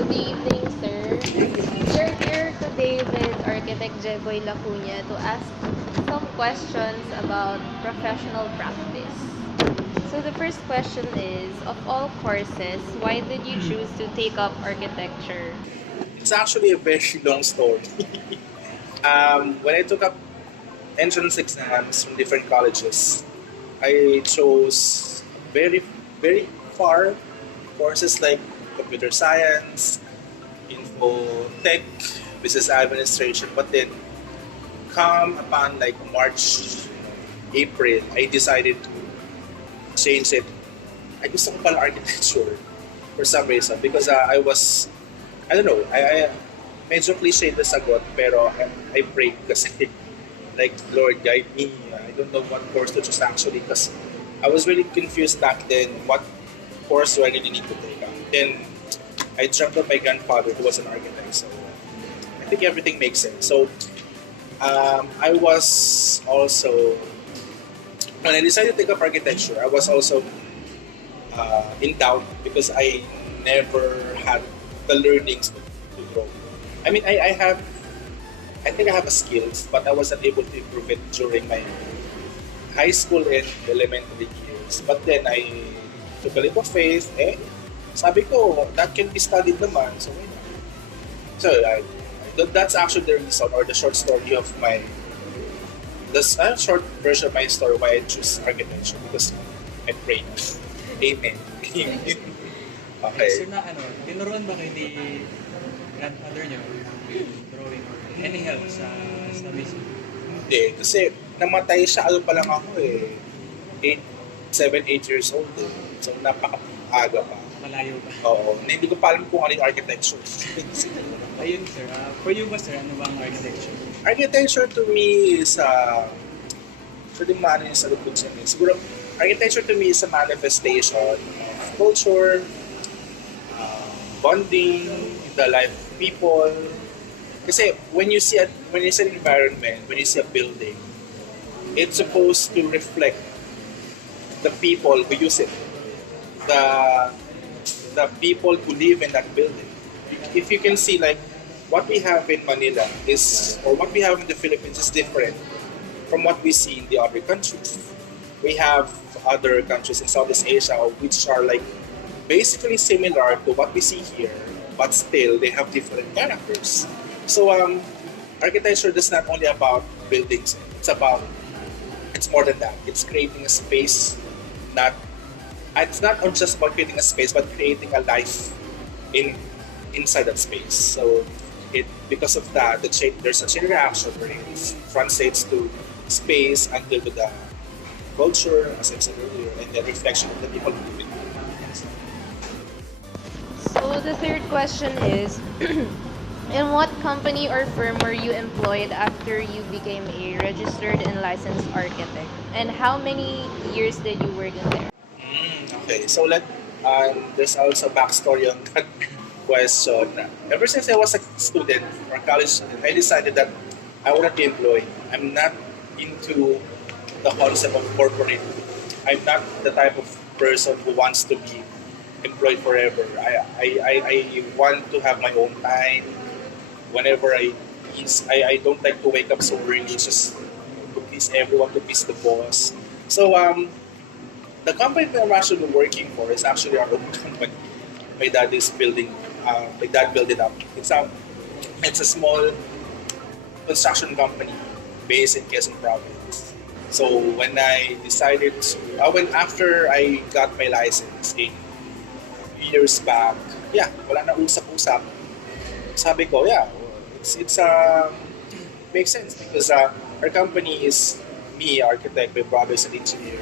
Good evening, sir. We're here today with architect Jayvee Llacuna to ask some questions about professional practice. So the first question is, of all courses, why did you choose to take up architecture? It's actually a very long story. When I took up entrance exams from different colleges, I chose very, very far courses like computer science, info tech, business administration. But then, come upon like March, April, I decided to change it. I gusto ko pala architecture for some reason because I don't know, medyo cliche na sagot pero I prayed kasi like, Lord, guide me. I don't know what course to choose actually because I was really confused back then what course do I really need to take up. Then I jumped on my grandfather who was an architect, so I think everything makes sense. So I was also, when I decided to take up architecture, I was also in doubt because I never had the learnings to grow. I mean, I think I have a skills, but I wasn't able to improve it during my high school and elementary years. But then I took a leap of faith, sabi ko, that can be studied naman, so why not? So that's actually the reason or the short story of my, the short version of my story why I choose architecture because I prayed. Amen. Okay. So na tinuruan ba kayo ni grandfather niyo yung drawing or any help sa business? Hindi, kasi namatay siya, ano pa lang ako 7, 8 years old So napaka-aga pa. Malayo ba? Oo, hindi ko pa alam kung ano yung architecture. Ayun sir, for you ba sir, ano ba ang architecture? Architecture to me is actually maano yung sagot ko dyan siguro, architecture to me is a manifestation of culture, bonding in the life of people. Kasi when you see an environment, when you see a building, it's supposed to reflect the people who use it, the people who live in that building. If you can see like what we have in Manila is, or what we have in the Philippines is different from what we see in the other countries. We have other countries in Southeast Asia which are like basically similar to what we see here, but still they have different characters. So architecture is not only about buildings, it's more than that. It's creating a space, it's not just about creating a space, but creating a life inside that space. So because of that, there's a chain reaction where it translates to space until to the culture, as I said earlier, and the reflection of the people who live in it. So the third question is, in what company or firm were you employed after you became a registered and licensed architect? And how many years did you work in there? Okay, so there's also backstory on that question. Ever since I was a student or a college student, I decided that I wouldn't be employed. I'm not into the concept of corporate. I'm not the type of person who wants to be employed forever. I want to have my own time. Whenever I don't like to wake up so early just to please everyone, to please the boss. So the company that I'm actually working for is actually our own company. My dad is building. My dad built it up. It's a small construction company based in Quezon Province. So when I decided to, after I got my license years back, wala na usap-usap. Sabi ko, it's makes sense because our company is me, architect, my brother is an engineer,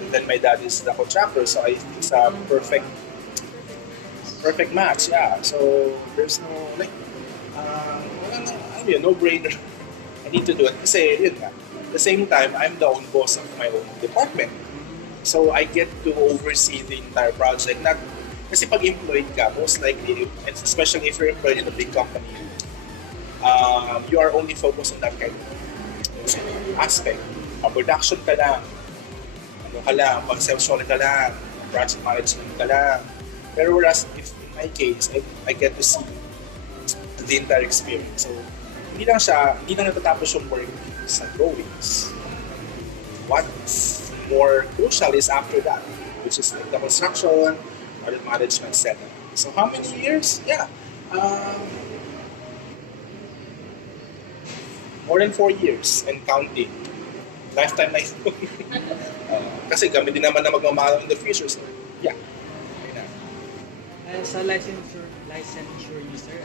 and then my dad is the contractor. So it's a perfect match. So there's no no brainer. I need to do it kasi yun nga. At the same time, I'm the own boss of my own department. So I get to oversee the entire project. Not kasi pag employed ka, most likely, especially if you're employed in a big company, you are only focused on that kind of aspect. Production ka lang, pag-conceptual ka lang, project management ka lang. Pero whereas if in my case, I get to see the entire experience. So, hindi lang natatapos yung work sa drawings. What's more crucial is after that, which is like the construction or the management setup. So, how many years? Yeah. More than 4 years and counting. Lifetime na yun. Kasi kami din naman na magmamahal in the future. So, yeah. Okay na. Sa licensure user,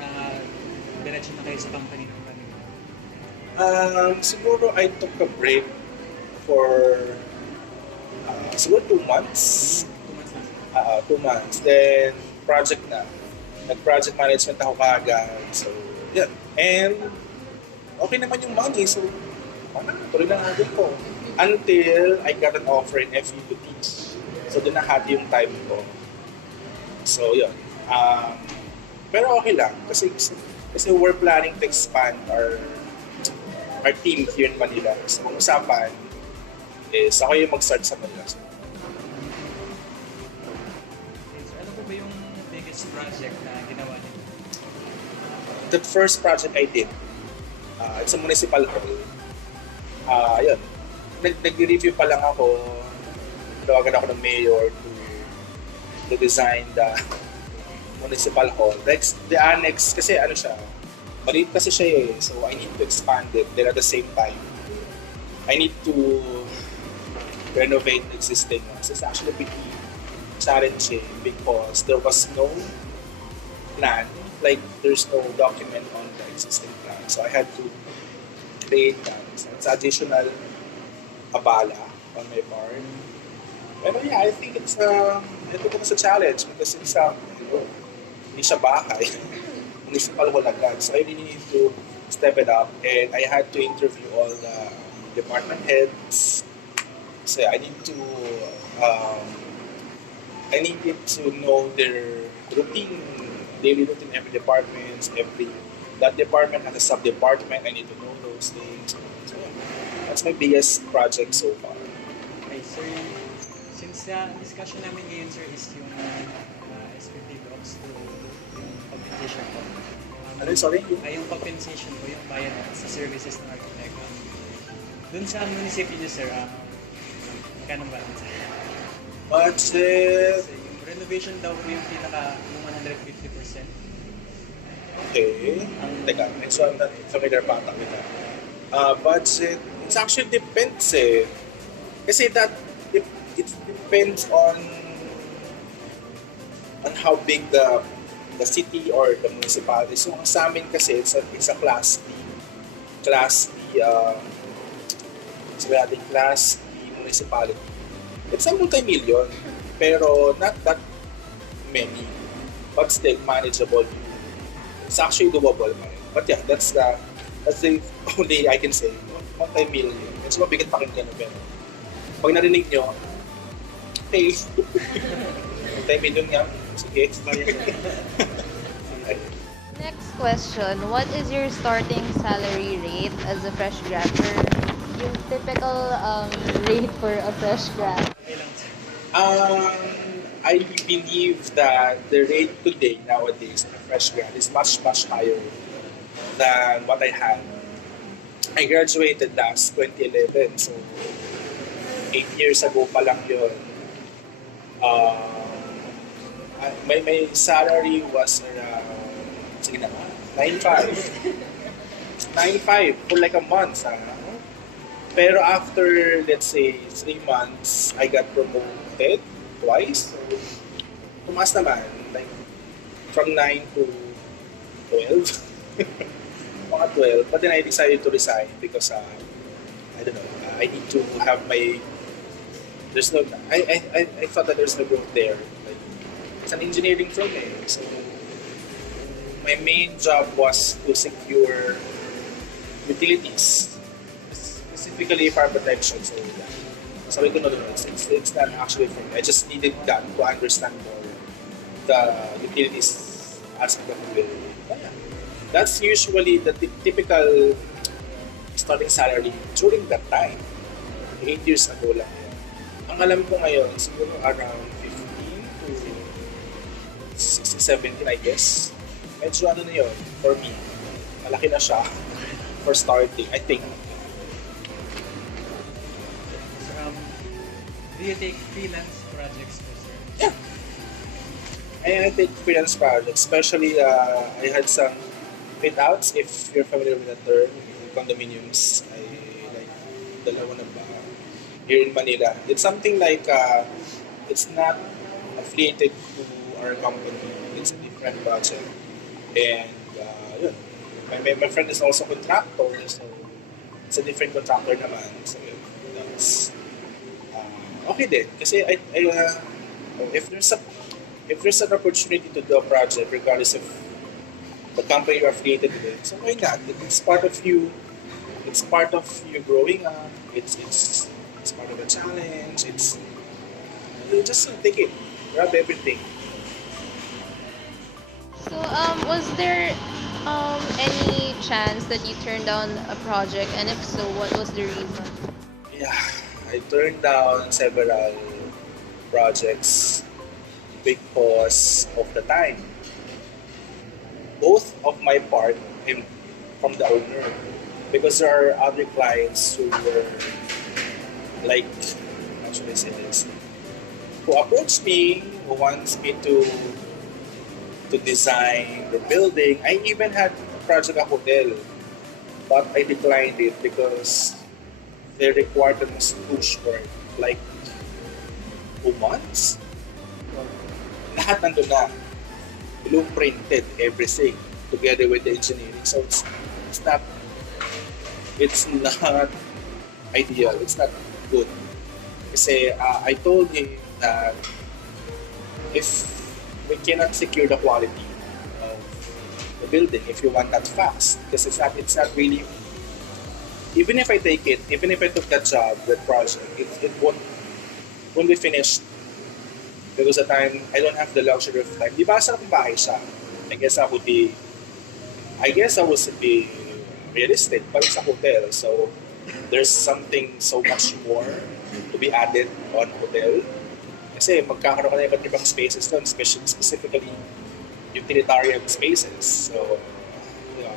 diretso na kayo sa company ng running. Siguro I took a break for siguro 2 months. 2 months lang. 2 months. Then, project na. Nag-project management ako kaagad. So, yeah. And, okay naman yung money. So, tuloy na natin ko. Until I got an offer in FE to teach. So, doon nahati yung time ko. So, yun. Pero okay lang. Kasi we're planning to expand our team here in Manila. So, ang usapan is ako yung mag-start sa Manila. So, ano po ba yung biggest project na ginawa niyo? the first project I did, it's a municipal hall. Yun. Nag-review pa lang ako. Tawagan ako ng mayor to design the municipal hall. The annex, kasi ano siya, maliit kasi siya eh. So I need to expand it. Then at the same time, I need to renovate the existing ones. It's actually pretty challenging because there was no plan, like there's no document on the existing plan. So I had to create that. So it's additional abala on my part. Pero yeah, I think ito ko sa challenge because it's hindi siya bahay. Municipal hall agad. So I really need to step it up and I had to interview all the department heads. So yeah, I needed to know their routine, daily routine, every department, that department has a sub-department, I need to know those things. So yeah, that's my biggest project so far. Okay, sir, since discussion namin ngayon, sir, is yung SPP docs to yung compensation po. Sorry? Yung compensation po, yung bayad sa services ng architect. Dun sa munisipyo niyo, sir, magkano ba? Budget. Yung renovation daw po yung yung 150%. Okay. Teka, so I'm not familiar pa ata with that. Budget, it actually depends eh. Kasi it depends on how big the city or the municipality. So sa amin kasi, it's a class D. Class D, sabi natin class D municipality. It's a multi-million, pero not that many. But still manageable. It's actually doable man. But yeah, that's the only I can say. Multi-million. It's mabigat pakinggan na pero pag narinig nyo, okay. Multi-million nga. Sige. Next question, what is your starting salary rate as a fresh graduate? Yung typical rate for a fresh grad. I believe that the rate today, nowadays, in a fresh grad is much, much higher than what I had. I graduated last 2011, so 8 years ago pa lang yun. My salary was around, sige na, 9.5. 9.5 for like a month. Pero after, let's say, 3 months, I got promoted twice. So, tumaas naman, like, from 9 to 12. Mga 12. But then I decided to resign because, I don't know, I need to have my, I thought that there's no growth there. Like, it's an engineering firm eh. So, my main job was to secure utilities. Specifically fire protection. So sabi ko no, it's not actually for me. I just needed that to understand more the utilities aspect of it. Yeah. That's usually the typical starting salary during that time. 8 years ago lang yun. Ang alam ko ngayon, siguro around 15 to 16, 2017, I guess. Medyo ano na yun, for me. Malaki na siya for starting, I think. So, do you take freelance projects po, sir? Yeah. I take freelance projects, especially I had some fit outs, if you're familiar with the term, condominiums. I like dalawa na ba here in Manila. It's something like it's not affiliated to our company. It's a different project. And yun. My friend is also contractor, so it's a different contractor naman. So yun, that's okay din. Kasi if there's an opportunity to do a project, regardless of the company you're affiliated with, so why not? It's part of you. It's part of you growing up. It's part of a challenge. It's you just take it, grab everything. So, was there any chance that you turned down a project, and if so, what was the reason? Yeah, I turned down several projects because of the time. Both of my part and from the owner. Because there are other clients who were like, how should I say this? Who approached me, who wants me to design the building. I even had a project a hotel, but I declined it because the requirement was too short, like 2 months. Lahat nandun na, blueprinted everything together with the engineering. So it's not ideal. It's not good. Kasi I told him that if we cannot secure the quality of the building, if you want that fast, because it's not really. Even if I take it, even if I took that job, that project, it won't be finished. Because at the time, I don't have the luxury of time. Di ba sa akong bahay siya? I guess I would be realistic, but it's a hotel. So there's something so much more to be added on hotel. Kasi magkakaroon ka na iba't ibang spaces doon, specifically utilitarian spaces. So, you know,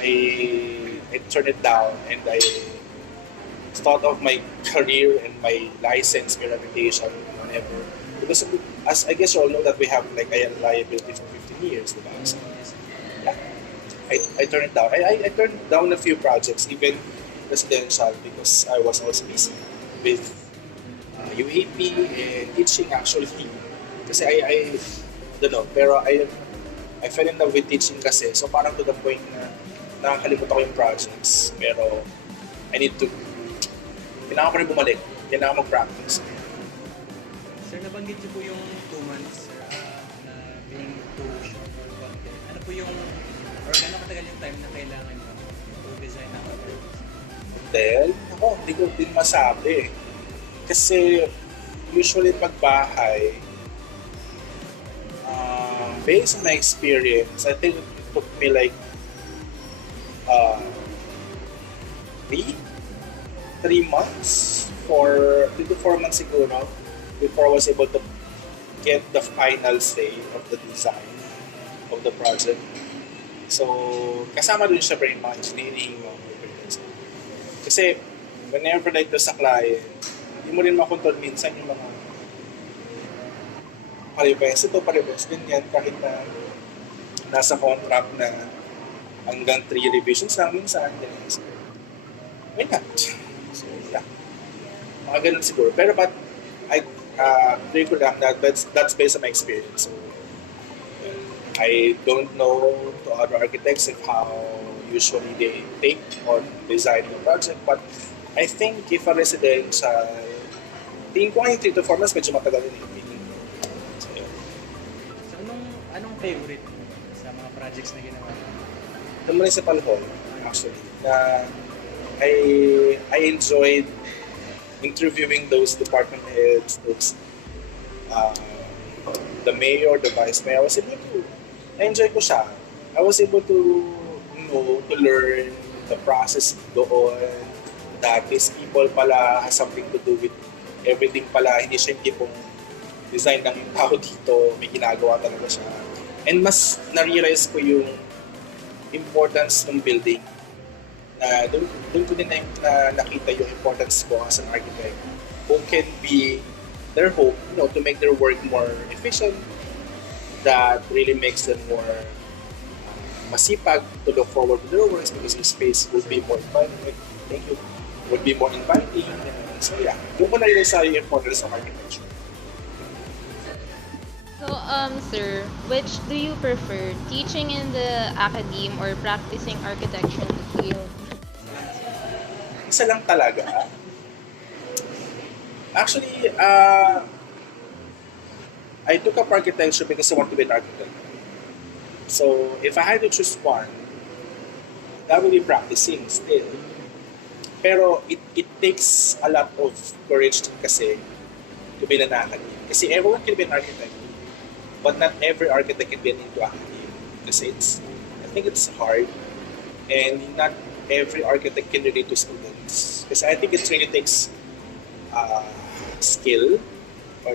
I turned it down, and I thought of my career and my license, my reputation, whatever. Because as I guess you all know that we have like a liability for 15 years, diba? So, yeah, I turned it down. I turned down a few projects, even residential, because I was also busy with UAP and teaching actually. Kasi I don't know, pero I fell in love with teaching kasi. So parang to the point na nakakalimutan ko yung projects. Pero kailangan ko rin bumalik. Kailangan mag-practice. Sir, nabanggit niyo po yung 2 months, sir, na being too short or konti. Ano po yung, or gano'ng katagal yung time na kailangan mo to design ang hotel? Hotel? Ako, hindi ko din masabi. Kasi usually pag bahay, based on my experience, I think it took me like 3 months, 3 to 4 months siguro, before I was able to get the final say of the design of the project. So, kasama dun syempre yung mga engineering, kasi whenever like sa client, hindi mo rin makontrol minsan yung mga paribes, ganyan, kahit na nasa contract na hanggang 3 revisions lang minsan, ganyan. So, why not? So, yeah. Mga ganun siguro. Pero I think ko lang that's based on my experience. So, I don't know to other architects if how usually they take on designing a project, but I think if a residential, tingin ko ngayon 3 to 4 months, medyo matagal din yung meeting. So, yun. So, anong favorite mo sa mga projects na ginawa? The municipal hall, actually, na I enjoyed interviewing those department heads, those the mayor, the vice mayor. I-enjoy ko siya. I was able to learn the process doon, that these people pala has something to do with everything pala. Hindi siya yung tipong design ng yung tao dito, may ginagawa talaga siya. And mas na-realize ko yung importance ng building. Doon ko din nakita yung importance ko as an architect who can be their hope, to make their work more efficient, that really makes them more masipag to look forward to their works because the space will be more inviting. Thank you. Would be more inviting. So yeah, doon ko na-realize yung importance of architecture. So, sir, which do you prefer, teaching in the academe or practicing architecture in the field? Isa lang talaga. Actually, I took up architecture because I want to be an architect. So, if I had to choose one, that would be practicing still. Pero it takes a lot of courage kasi to be an architect. Kasi everyone can be an architect, but not every architect can be into academia. Kasi I think it's hard, and not every architect can relate to students. Kasi I think it really takes skill, or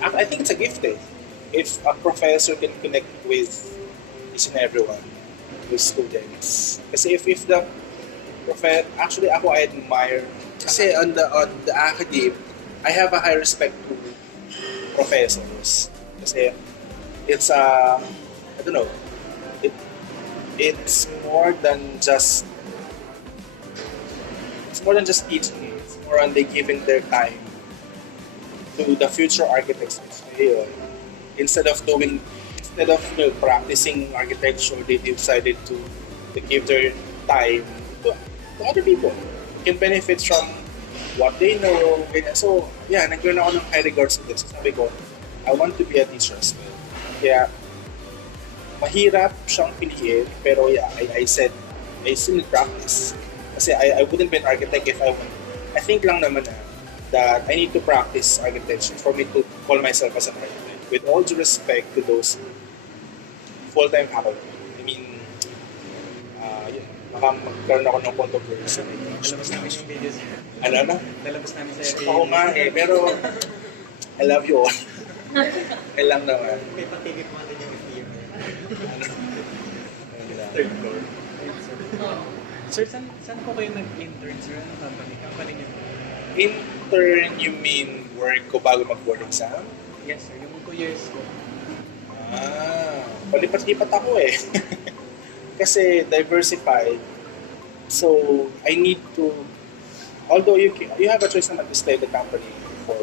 I think it's a gift. If a professor can connect with each and everyone, with students. Kasi if the actually ako I admire, kasi on the academe, I have a high respect to professors. Kasi it's I don't know, it's more than just teaching. It's more on they giving their time to the future architects. Instead of practicing architecture, they decided to give their time to other people who can benefit from what they know. So, yeah, nagkaroon ako ng high regards to this. Sabi ko, I want to be a teacher as well. Kaya, mahirap siyang piliin, pero yeah, I said, I still need practice. Kasi I wouldn't be an architect if I think lang naman that I need to practice architecture for me to call myself as an architect. With all due respect to those full-time faculty. I mean, baka magkaroon ako ng controversy. Lalabas namin yung video, sir. Ano na? Lalabas namin sa Oo nga pero I love you all. Kailang naman. May patigit mo natin yung video. Ano? Third floor. Sir, saan po kayo nag-intern, sir? Anong company? Company niyo? Intern, you mean work ko bago mag-board exam? Yes, sir. Yung 2 years ko. Palipat-lipat ako eh. Kasi diversified. So, I need to, although you have a choice naman to stay the company for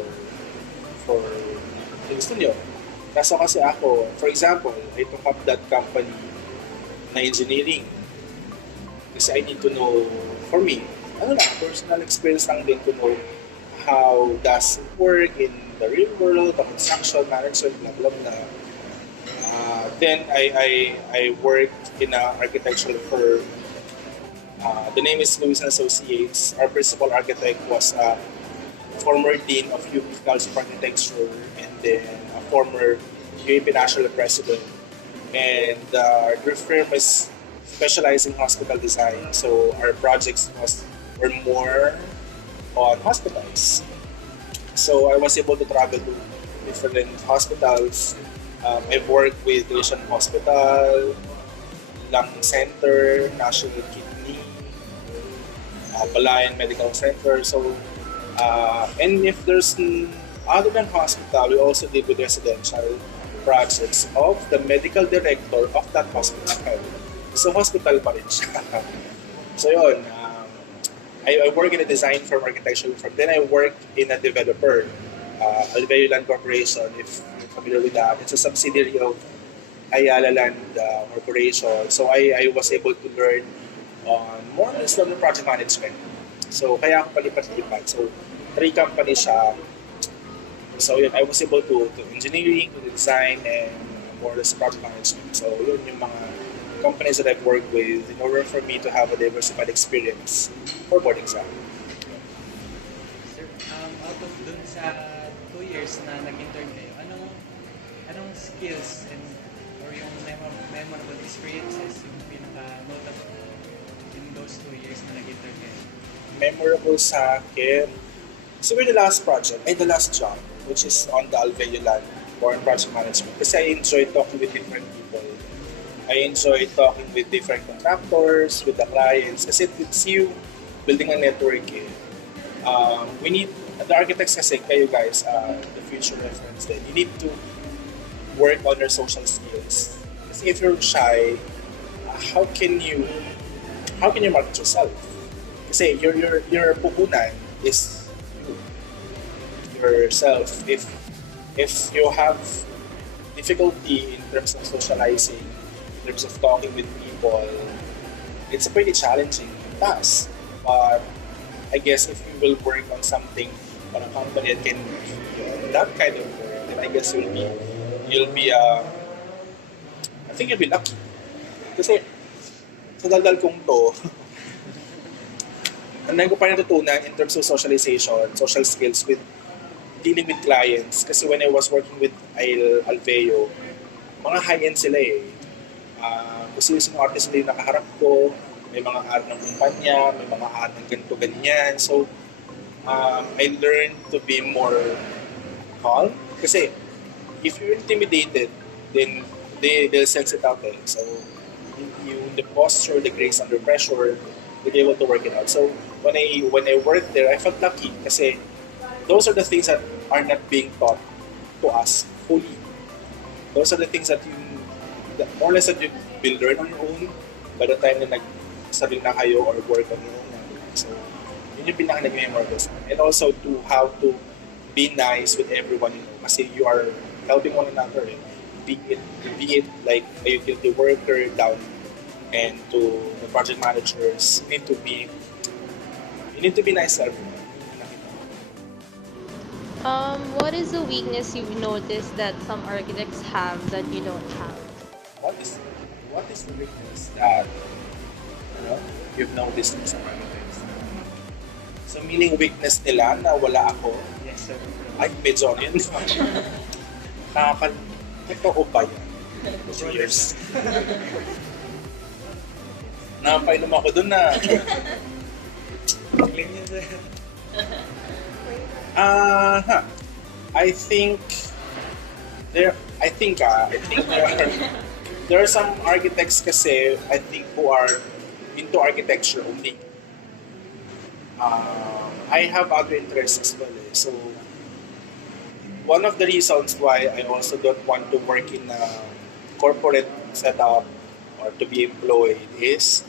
gusto nyo. Kaso kasi ako, for example, I took up that company na engineering. Kasi I need to know, for me, personal experience lang din to know how does it work in the real world, the construction, management, blah blah blah. Then I worked in an architectural firm. The name is Lewis and Associates. Our principal architect was a former dean of UP College of Architecture and then a former UP National President. And the firm is specialized in hospital design. So our projects were more on hospitals. So I was able to travel to different hospitals. I've worked with Asian Hospital, Lung Center, National Kidney, Belen Medical Center. So, and if there's other than hospital, we also did with residential projects of the medical director of that hospital. So hospital pa rin siya. So yun, I work in a design firm, architectural firm. Then I work in a developer, Llemuel Land Corporation, if you're familiar with that. It's a subsidiary of Ayala Land Corporation. So I was able to learn on more on the project management. So kaya ako palipat-lipat. So 3 companies siya. So yun, I was able to engineering, to design, and more or less project management. So yun yung mga companies that I've worked with in order for me to have a diversified experience for board exam. Sir, out of dun sa 2 years na nag-intern kayo, anong skills and or yung memorable experiences yung pinaka-notable in those 2 years na nag-intern kayo? Memorable sa akin, siguro the last project, the last job, which is on the Llemuel Land or in project management kasi I enjoy talking with different people. I enjoy talking with different contractors, with the clients, kasi it's you building a network eh. We need, the architects kasi, kayo guys, the future reference din, you need to work on your social skills. Kasi if you're shy, how can you market yourself? Kasi your puhunan is yourself. If you have difficulty in terms of socializing, in terms of talking with people, it's a pretty challenging task. But I guess if you will work on something on a company that can give that kind of work, then I guess I think you'll be lucky. Kasi sa daldal kong to, ang dami ko pa natutunan in terms of socialization, social skills with dealing with clients. Kasi when I was working with Alveo, mga high-end sila eh. Kasi yung artist nila yung nakaharap ko, may mga art ng kumpanya, may mga art ng ganito, ganyan. So, I learned to be more calm. Kasi, if you're intimidated, then they'll sense it out there. So, the posture, the grace under pressure, they'll be able to work it out. So, when I worked there, I felt lucky kasi those are the things that are not being taught to us fully. Those are the things that more or less that you will learn on your own by the time na nagsabi na kayo or work on your own. So, yun yung pinaka-nag-memorable sa akin. And also to how to be nice with everyone, kasi you are helping one another. Be it like a utility worker down and to the project managers, you need to be nice to everyone. What is a weakness you've noticed that some architects have that you don't have? What is the weakness that you've noticed in some architects? So meaning weakness nila na wala ako? Yes, sir. Ay, medyo yun. Totoo ba yan? Cheers. Napainom ako dun na. Claim yun, sir. I think there are some architects kasi I think who are into architecture only. I have other interests as well. So one of the reasons why I also don't want to work in a corporate setup or to be employed is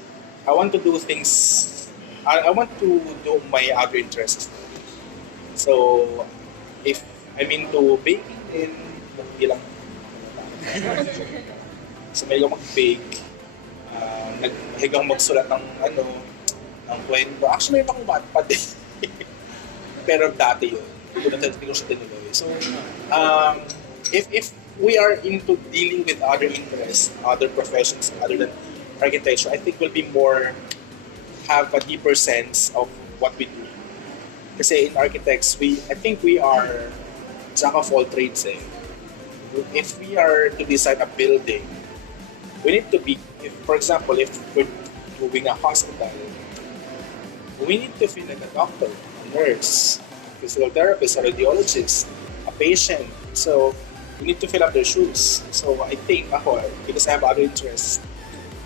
I want to do things. I want to do my other interests. So if I'm into baking, then hindi lang. So may mag-bake, naghigang magsulat ng ng kwento. Actually, may akong Wattpad eh. Pero dati yun. Hindi ko siya tinuloy. So, if we are into dealing with other interests, other professions other than architecture, I think we'll be have a deeper sense of what we do. Kasi in architects, I think we are jack of all trades eh. If we are to design a building, we need to be, for example, if we're doing a hospital, we need to feel like a doctor, a nurse, physical therapist, a radiologist, a patient. So we need to fill up their shoes. So I think because I have other interests,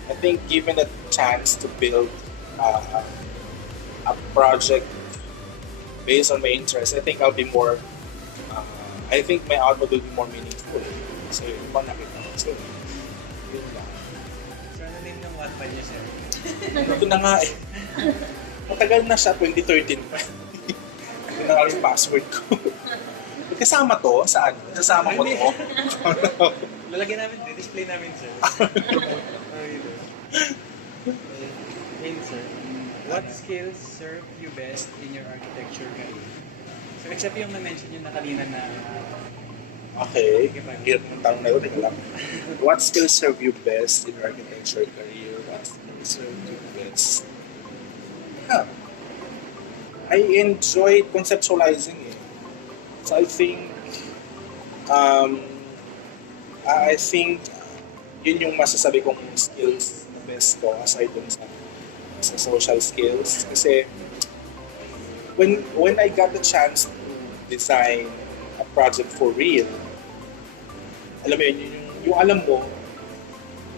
I think given a chance to build a project based on my interests, I think I'll be more, I think my output will be more meaningful. So yun pa nakita ko. So yun lang. So ano name ng Wattpad niyo, sir? Ito na nga eh. Matagal na siya, 2013 pa. Ito na nga yung password ko. Kasama to? Saan? Kasama ko to? Lalagyan namin, display namin, sir. Hey, sir. What skills serve you best in your architecture career? So, except yung na-mention yung nakalina na... Okay. Hirap ng tanong na yun. Tingnan lang. What skills serve you best in your architecture career? What skills serve you best? I enjoy conceptualizing eh. So I think yun yung masasabi kong skills na best ko aside dun sa social skills. Kasi when I got the chance to design a project for real, alam mo yun, yung alam mo,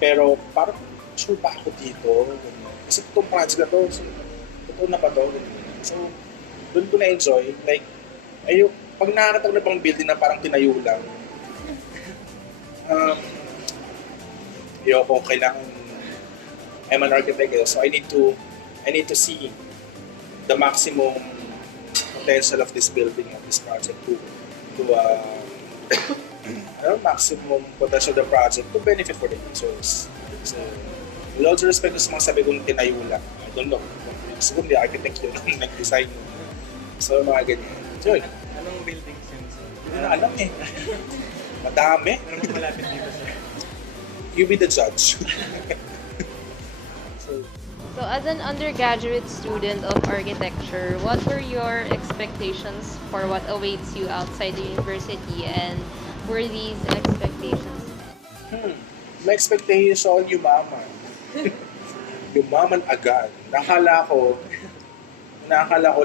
pero parang sure ba ako dito? Ganyan. Kasi itong project na to, so, totoo na ba to? Ganyan. So, doon ko na-enjoy. Like, pag nakakatag na pang building na parang tinayo lang, ayoko, kailangan, I'm an architect, so I need to see the maximum potential of this building, of this project to maximum potential of the project to benefit for the users. So, with all due respect sa mga sabi kong tinayo lang, I don't know. Siguro the architect yun, nag-design yun. So, mga ganyan. So, yun. Anong buildings yun, sir? Hindi na alam eh. Madami. Anong malapit dito, sir? You be the judge. So as an undergraduate student of architecture, what were your expectations for what awaits you outside the university, and were these expectations? My expectation, yumaman. Yumaman agad. Nakala ko,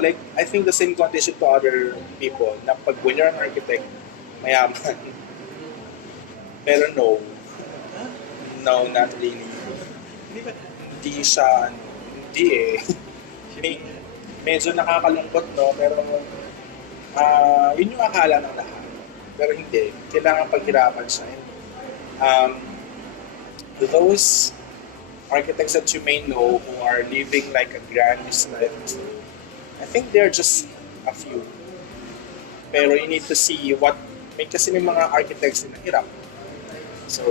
like, I think the same condition to other people, na pag when you're an architect, mayaman. Pero no. No, not really. Hindi siya, hindi eh. Medyo nakakalungkot, no? Pero, yun yung akala ng lahat. Pero hindi. Kailangan paghirapan siya. Those architects that you may know who are living like a grandiose life, I think they're just a few. Pero you need to see kasi may mga architects na hirap. So,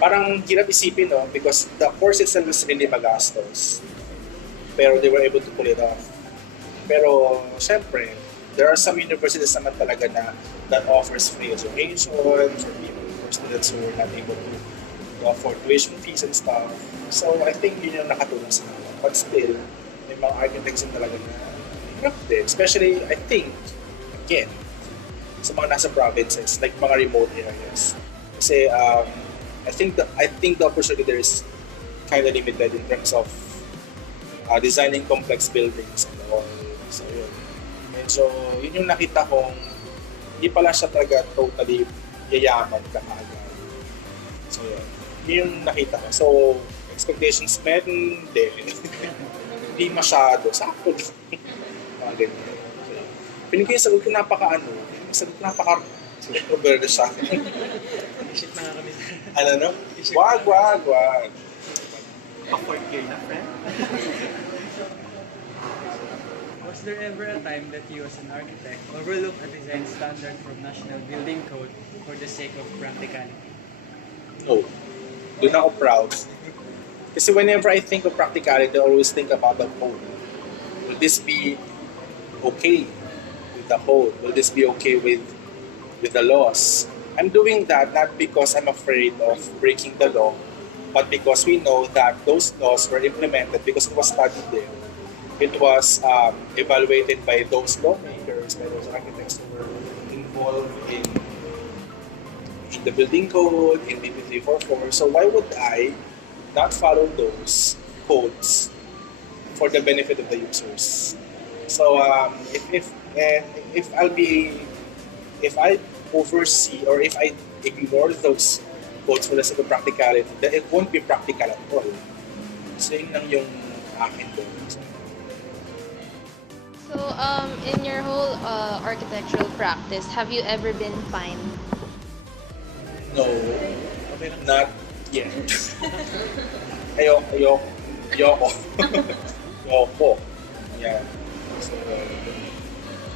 parang hirap isipin, no? Because the course itself is really magastos. Pero they were able to pull it off. Pero, syempre, there are some universities naman talaga that offers free education for students who are not able to afford tuition fees and stuff. So, I think yun yung nakatulong sa kanila. But still, may mga architects din talaga na hirap din. Especially, I think, again, sa mga nasa provinces, like mga remote areas. Kasi, I think the opportunity there is kind of limited in terms of designing complex buildings and all. So yun. Medyo yun yung nakita kong hindi pala siya talaga totally yayaman ka kaagad. So yun. Yun yung nakita ko. So expectations met, hindi. Hindi masyado. Sakto lang. Mga ganyan. So, piling ko yung sagot ko napaka-controversial siya. Isip na nga kami. Ano no? Wag. Awkward kayo na, friend? Was there ever a time that you as an architect overlooked a design standard from National Building Code for the sake of practicality? No. Doon ako proud. Kasi whenever I think of practicality, I always think about the code. Will this be okay with the code? Will this be okay with the laws? I'm doing that not because I'm afraid of breaking the law, but because we know that those laws were implemented because it was studied there. It was evaluated by those lawmakers, by those architects who were involved in the building code, in BP 344. So why would I not follow those codes for the benefit of the users? So if I oversee or if I ignore those codes for the sake of practicality, then it won't be practical at all. So yun lang yung akin doon. So, in your whole architectural practice, have you ever been fined? No, Okay lang. not yet. Ayoko. Ayoko. Yeah. So,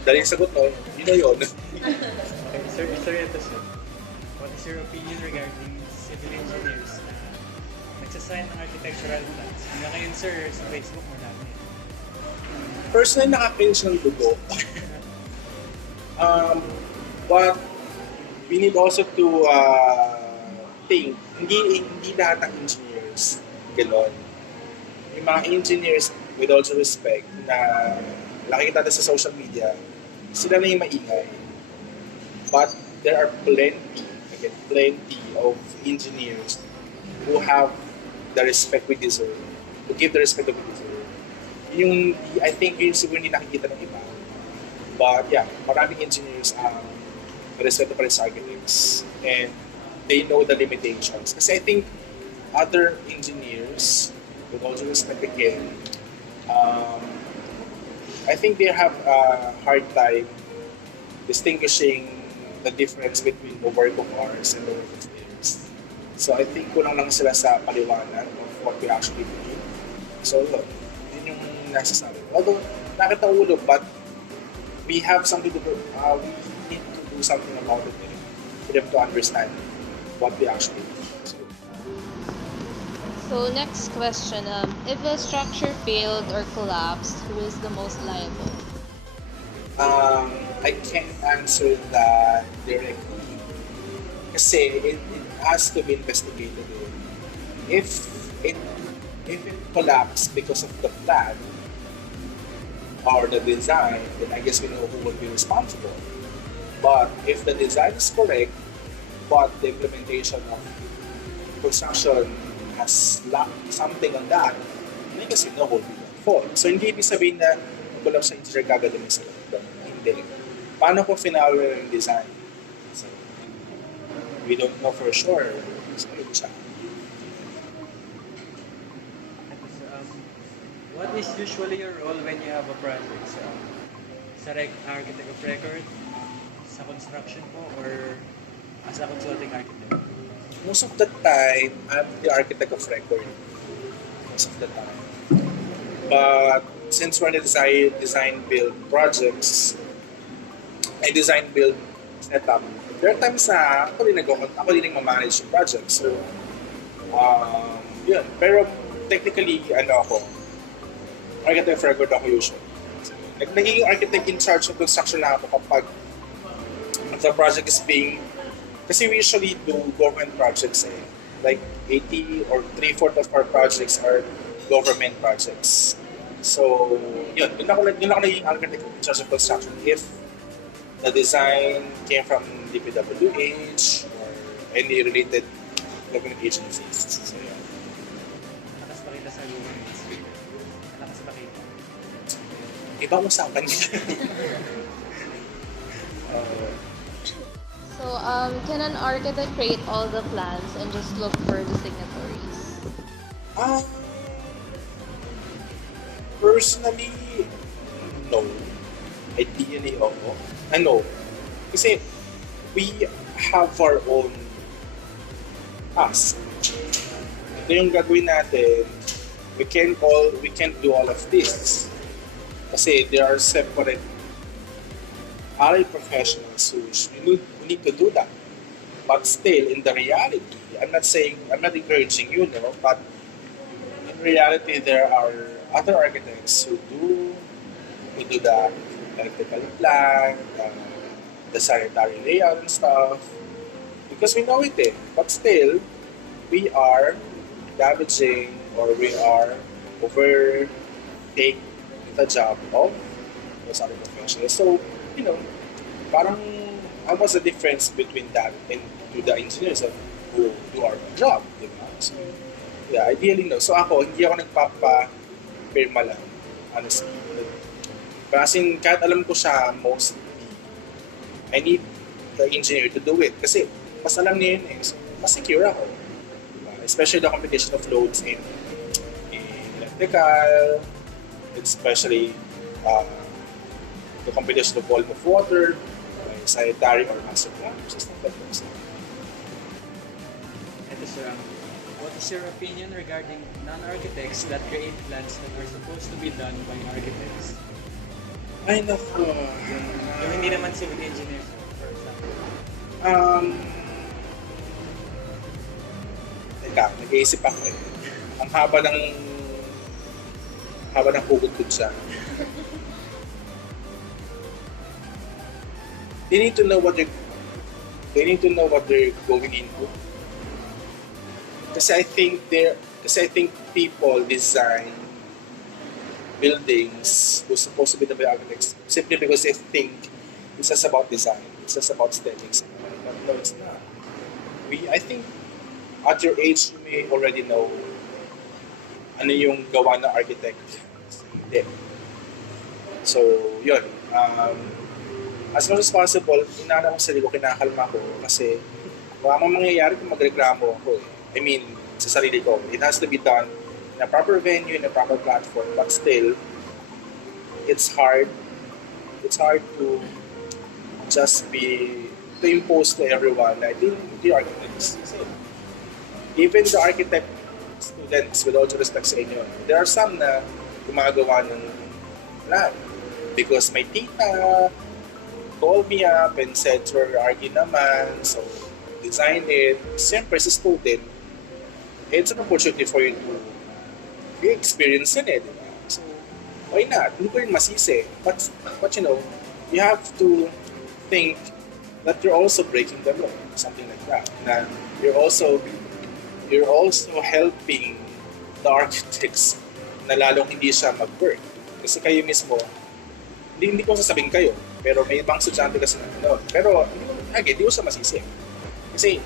daling sagot no, yun na yun. Okay, sir, ito sir. What is your opinion regarding civil engineers na nagsasign ng architectural plans? Hanggang ngayon sir, sa Facebook mo namin. Personally, nakakainis ng dugo. But we need also to think, hindi lahat ng engineers gano'n. Yung mga engineers, with all due respect, na nakikita natin sa social media, sila na yung maingay. But there are plenty of engineers who have the respect we deserve, who give the respect that we deserve. I think yun siguro hindi nakikita ng iba. But yeah, maraming engineers respeto pa rin sa architects. And they know the limitations. Kasi I think other engineers, with all due respect again, um, I think they have a hard time distinguishing the difference between the work of ours and the work of theirs. So I think kulang lang sila sa paliwanag of what we actually do. So yun yung nasasabi. Although, nakit ang ulo, but we have something to do, we need to do something about it for them to understand what we actually do. So next question, if a structure failed or collapsed, who is the most liable? I can't answer that directly kasi it has to be investigated. If it if it collapsed because of the plan or the design, then I guess we know who will be responsible. But if the design is correct, but the implementation of construction has lacked something on that, then I guess we know who will be at fault. So hindi ibig sabihin na collapse sa engineer gagaling sa hindi. Paano kung finalware yung design? So, we don't know for sure. So, yun siya. What is usually your role when you have a project? Sa architect of record, sa construction po, or as a consulting architect? Most of the time, I'm the architect of record. Most of the time. But since we're in the design build projects, I design build setup. There are times na ako din nagmamanage yung project. So, yun. Pero technically, architect of record ako usually. So, nagiging architect in charge of construction na ako kapag the project is being, kasi we usually do government projects like 80 or 3/4 of our projects are government projects. So, yun ako naging architect in charge of construction if the design came from DPWH or any related government agencies. So, yun. Malakas pakita sa government sphere. Malakas pakita. Ibang usapan niya. So, can an architect create all the plans and just look for the signatories? Personally, no. Ideally, oo. Ano? Kasi we have our own task. Ito yung gagawin natin. We can't do all of this. Kasi there are separate RA professionals who need to do that. But still, in the reality, I'm not encouraging you, no, but in reality, there are other architects who do the electrical plan, the sanitary layout and stuff, because we know it but still, we are damaging or we are overtake the job of those other professionals. So, parang what's the difference between that and to the engineers who do our job, diba? So, yeah, ideally no. So ako, hindi ako nagpapa-firma lang, honestly. Kasi kahit alam ko siya, mostly, I need the engineer to do it. Kasi mas alam niya yun so mas secure ako. Diba? Especially the computation of loads in electrical, especially the computation of volume of water, sanitary or master plan system. Ito sir, what is your opinion regarding non-architects that create plans that are supposed to be done by architects? Ay, naku. Yung hindi naman civil engineers, for example. Teka, nag-iisip ako Ang haba ng hugot ko siya. They need to know what they're going into. Kasi I think people design buildings who's supposed to be the architects simply because they think it's just about design, it's just about aesthetics. But no, it's not. I think at your age you may already know ano yung gawa ng architect. Hindi. So, yun. as much as possible, inaano ko sa sarili ko, kinakalma ko kasi wala mang mangyayari kung magreklamo ako eh. I mean, sa sarili ko. It has to be done in a proper venue, in a proper platform, but still, it's hard. It's hard to just to impose to everyone na ito the architects. Kasi even the architect students, with all due respect sa inyo, there are some na gumagawa ng plan. Because my tita called me up and said, sir, argue naman, so design it. Siyempre, sa student, it's an opportunity for you to experience in it. Diba? So, why not? Hindi ko rin masisi. But you know, you have to think that you're also breaking the law. Something like that. Na you're also helping the architects na lalong hindi siya mag-work. Kasi kayo mismo, hindi ko sasabihin kayo, pero may ibang estudyante kasi na ano. Pero, hindi ko siya masisi. Kasi,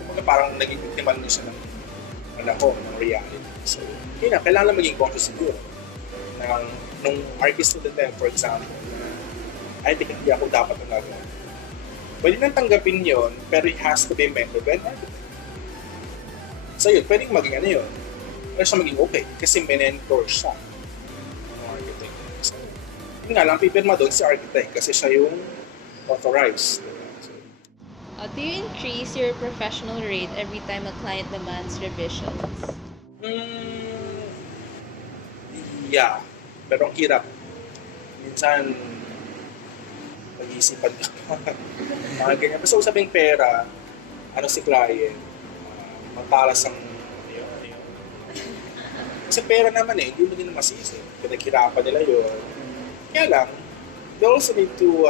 kumbaga parang naging biktima niya siya ng ng reality. So, yun na, kailangan maging conscious siguro. Nung artist student tayo, for example, I think hindi ako dapat talaga. Pwede nang tanggapin yun, pero it has to be mentored by an architect. So yun, pwedeng maging ano yun. Pwede siya maging okay, kasi mentor siya ng architect. So, yun nga lang, pipirma doon si architect kasi siya yung authorized. So, Do you increase your professional rate every time a client demands revisions? Yeah, pero ang hirap. Minsan, pag-iisipan ka mga ganyan. Basta usaping pera, si client, matalas ang yun. Kasi pera naman hindi mo din masisi. Pinaghirapan nila yun. Kaya lang, they also need to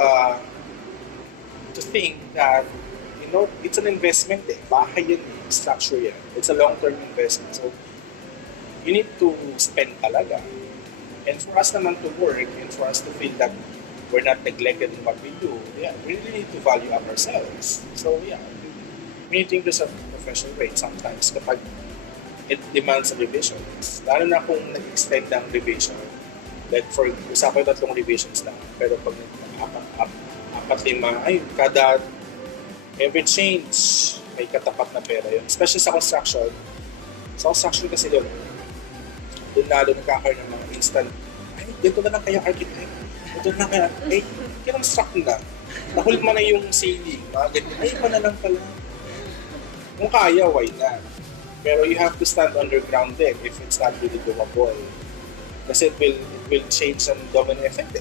think that, it's an investment Bahay yan structure yan. It's a long-term investment. So, you need to spend talaga. And for us naman to work, and for us to feel that we're not neglected in what we do, we really need to value up ourselves. So, we need to increase our professional rate sometimes kapag it demands a revisions. Lalo na kung nag-extend ang revision. Like, for example, 3 revisions na. Pero pag apat, 5, kada every change, may katapat na pera yun. Especially sa construction. Sa construction kasi yun, doon lalo nagkakaroon ng mga instant, dito na lang kaya architect. Dito na kaya, kinonstruct na. Nahulma na yung ceiling. Mga ganyan, pa na lang pala. Kung kaya, why not? Pero you have to stand underground then if it's not really doable. Kasi it will change ang domino effect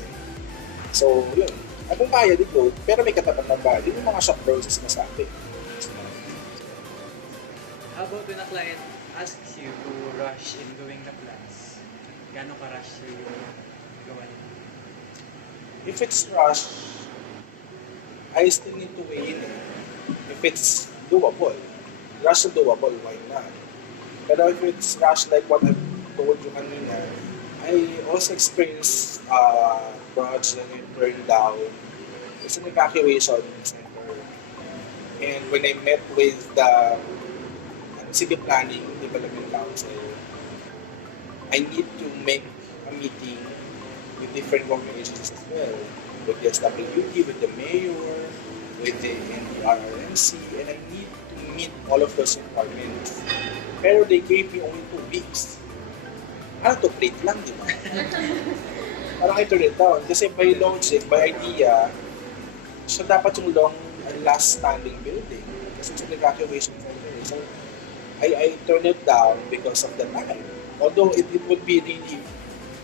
So, yun. Kung kaya dito, pero may katapat na ba? Yun yung mga shop process na sa atin. How about when a client asks you to rush in doing the plans? Gano'n ka-rush yung gawa niyo? If it's rushed, I still need to weigh in If it's doable, rush is doable, why not? Pero if it's rushed like what I told you kanina, I also experienced projects that turned down. It's an evacuation center. And when I met with the City Planning Development Council, I need to make a meeting with different organizations as well, with the SWD, with the mayor, with the NDRRMC, and I need to meet all of those requirements. Pero they gave me only 2 weeks. To plate lang, di ba? Parang I turn it down. Kasi by logic, by idea, siya dapat yung last standing building. Kasi it's an evacuation center. So, I turned it down because of the time. Although it would be really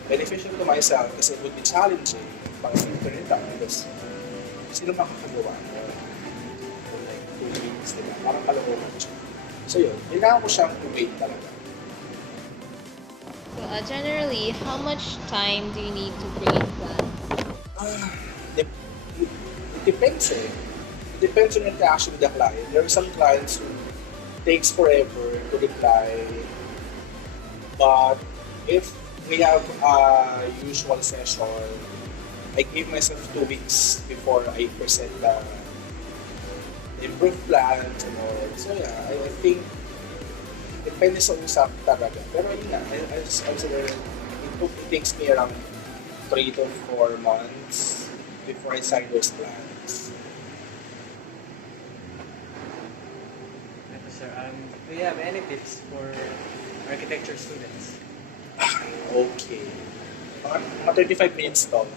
beneficial to myself kasi it would be challenging pag turn it down because sino makakagawa for like 2 weeks, diba? Parang kalokohan siya. So yun, kailangan ko siyang wait talaga. So, generally, how much time do you need to create plans? It depends It depends on the interaction with the client. There are some clients who takes forever to reply. But if we have a usual session, I give myself 2 weeks before I present the improved plans and all. So I think depende sa usap talaga. Pero yun nga, I consider it takes me around 3 to 4 months before I sign those plans. Ito, sir. Do you have any tips for architecture students? Okay. Mga 35 minutes to.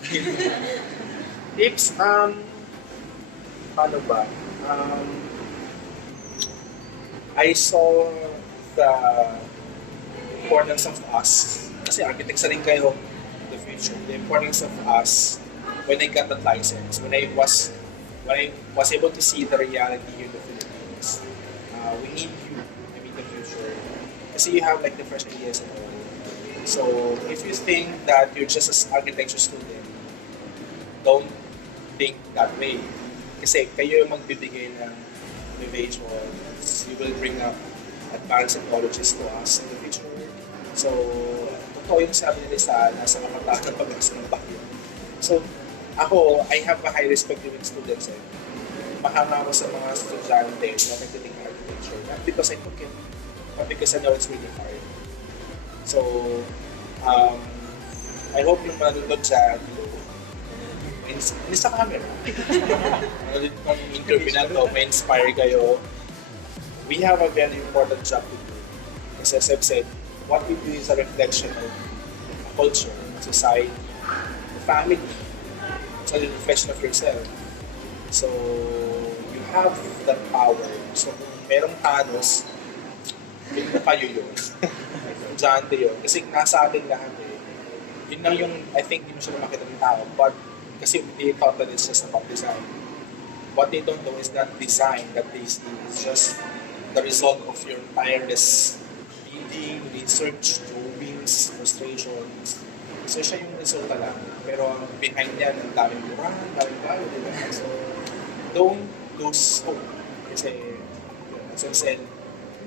Tips, paano ba? I saw the importance of us, kasi architects na rin kayo in the future, the importance of us when I got that license, when I was able to see the reality here in the Philippines. We need you in the future. Kasi you have like the fresh ideas and all. So if you think that you're just an architecture student, don't think that way. Kasi kayo yung magbibigay ng innovations. You will bring up advanced technologies to us in the future. So, totoo yung sabi ni Rizal, nasa kapataan ng pag-asa ng bayan. So, ako, I have a high respect with students. Mahanga ako sa mga estudyante na nagtiting architecture. Not because I took it, but because I know it's really hard. So, I hope yung manunod dyan, sa camera. Itong interview na to, may inspire kayo. We have a very important job to do. As I've said, what we do is a reflection of the culture, society, the family. It's a reflection of yourself. So, you have that power. So, kung merong Thanos, yun na kayo yun. Dante yun. Kasi nasa atin lahat eh. Yun lang yung, I think, hindi mo siya makita ng tao. But, kasi they thought that it's just about design. What they don't know is that design that they see is just the result of your tireless reading, research, drawings, frustrations. So siya yung resulta lang. Pero behind yan, ang daming mura, ang daming bayo, diba? So, don't lose hope. Kasi, as I said,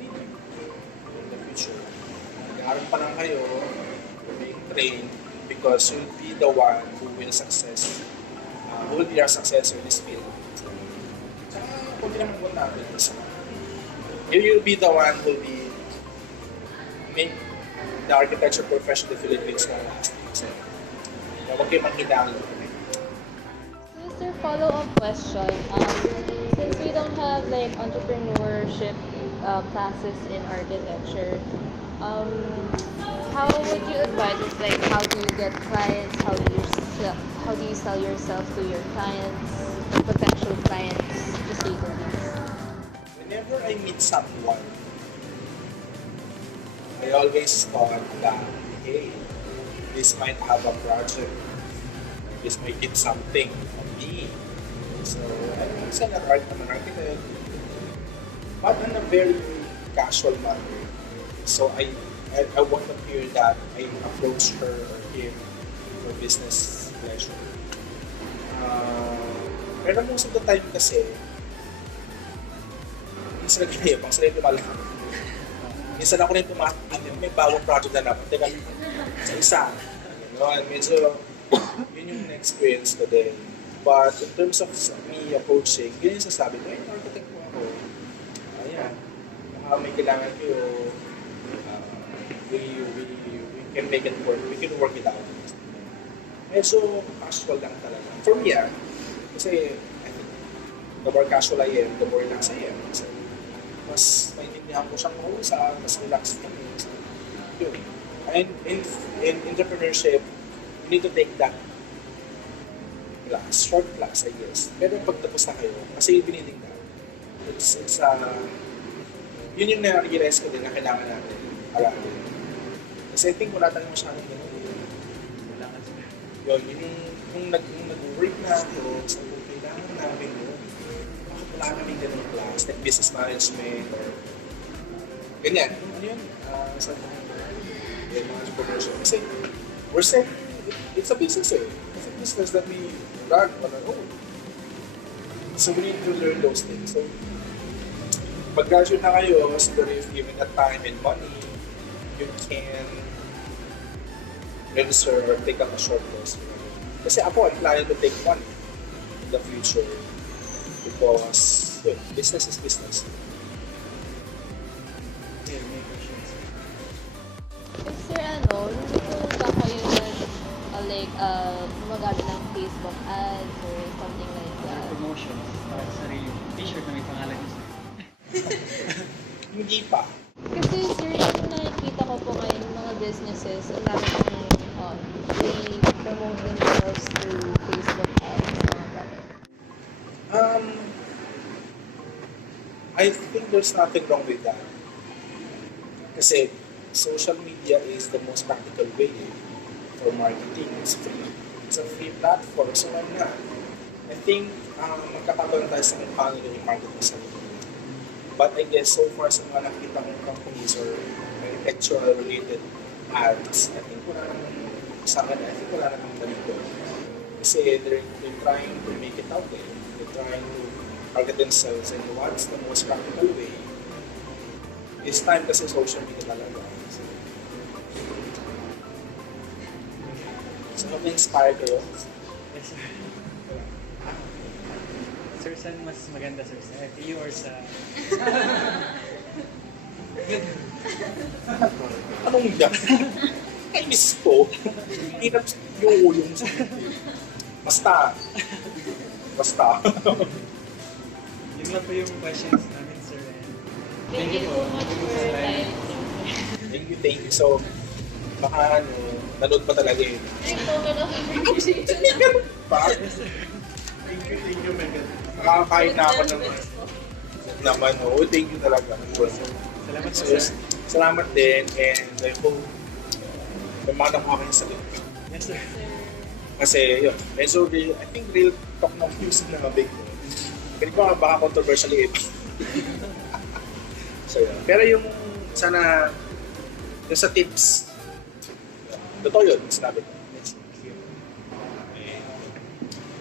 we need you in the future. Nag-aaral pa lang kayo, being trained, because you'll be the one who will success, who will be our successor in this field. Tsaka, huwag naman mo natin. You'll be the one who will be make the architecture profession in the Philippines na last. So, huwag kayo manghidang. So, sir, follow-up question. Since we don't have like entrepreneurship classes in architecture, how would you advise us? Like, how do you get clients? How do you sell yourself to your clients, potential clients, to say the least? Whenever I meet someone, I always thought that, hey, this might have a project, this might get something from me. So, I'm an architect, but in a very casual manner. So, I want to hear that I approach her or him for business pleasure. Pero most of the time kasi, minsan nagkayabang, sila yung lumalaki. Minsan ako rin tumatakot, may bawang project na naman. Teka, sa isa. Medyo, yun yung experience ko din. But in terms of me approaching, yun yung sasabi ko, architect mo ako. Ayan, may kailangan kayo, we can make it work, we can work it out. Medyo casual lang talaga. For me, kasi I think the more casual I am, the more relaxed I am. So, mas maintindihan ko siyang kausap, mas relaxed kami. So, yun. And in entrepreneurship, you need to take that class, short class, I guess. Pero pagtapos na kayo, kasi biniling na. Yun yung na-realize ko din na kailangan natin aralin. Kasi I think wala tayong masyadong ganun. Yun yung nag-work na ako sa kailangan namin yun. Bakit wala kami ganun class, like business management or ganyan. Ano yun? Sa mga entrepreneurship. Kasi we're saying, it's a business eh. It's a business that we run on our own. So we need to learn those things. So, pag-graduate na kayo, siguro if given that time and money, you can register or take up a short course. Kasi ako, I'm planning to take one in the future because business is business. Yeah, may questions. Sir, hindi po ba kayo gumagamit ng Facebook ads or something like that? Promotions para sa sarili. T-shirt na may pangalan niyo, sir. Hindi pa. Kasi sir, yung nakikita ko po ngayon yung mga businesses, ang dami pong they promote themselves through Facebook ads, mga ganun. Um, I think there's nothing wrong with that. Kasi social media is the most practical way for marketing. It's free. It's a free platform. So why not? I think magkakataon tayo sa kung paano yung marketing sa media. But I guess so far sa mga nakita kong companies or architectural-related ads, I think wala namang sa akin, I think wala namang ganito. Kasi they're trying to make it out there. They're trying to target themselves and what's the most practical way. It's time kasi social media talaga. So, na-inspire kayo? Yes, sir. Sir, saan mas maganda, sir? Sa FEU or sa... Anong yan? Kainis ko. Hirap yung sa Basta. Basta. Yun lang po yung questions namin, sir. Thank you so much for your time. Thank you. So, baka nanood pa talaga eh. Ay, total of appreciation. Pa? Thank you, my God. Nakakain na ako naman. Oh, thank you talaga. Salamat po, So, sir. salamat din and I hope may mga nakuha kayo sa link. Yes, sir. Kasi yun, medyo real, I think real talk ng views na big. Hindi ko baka controversial eh. So yun. Pero yung sana, yung sa tips, totoo yun, sinabi ko.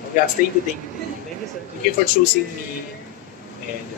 Okay, thank you. Thank you, sir. Thank you for choosing me and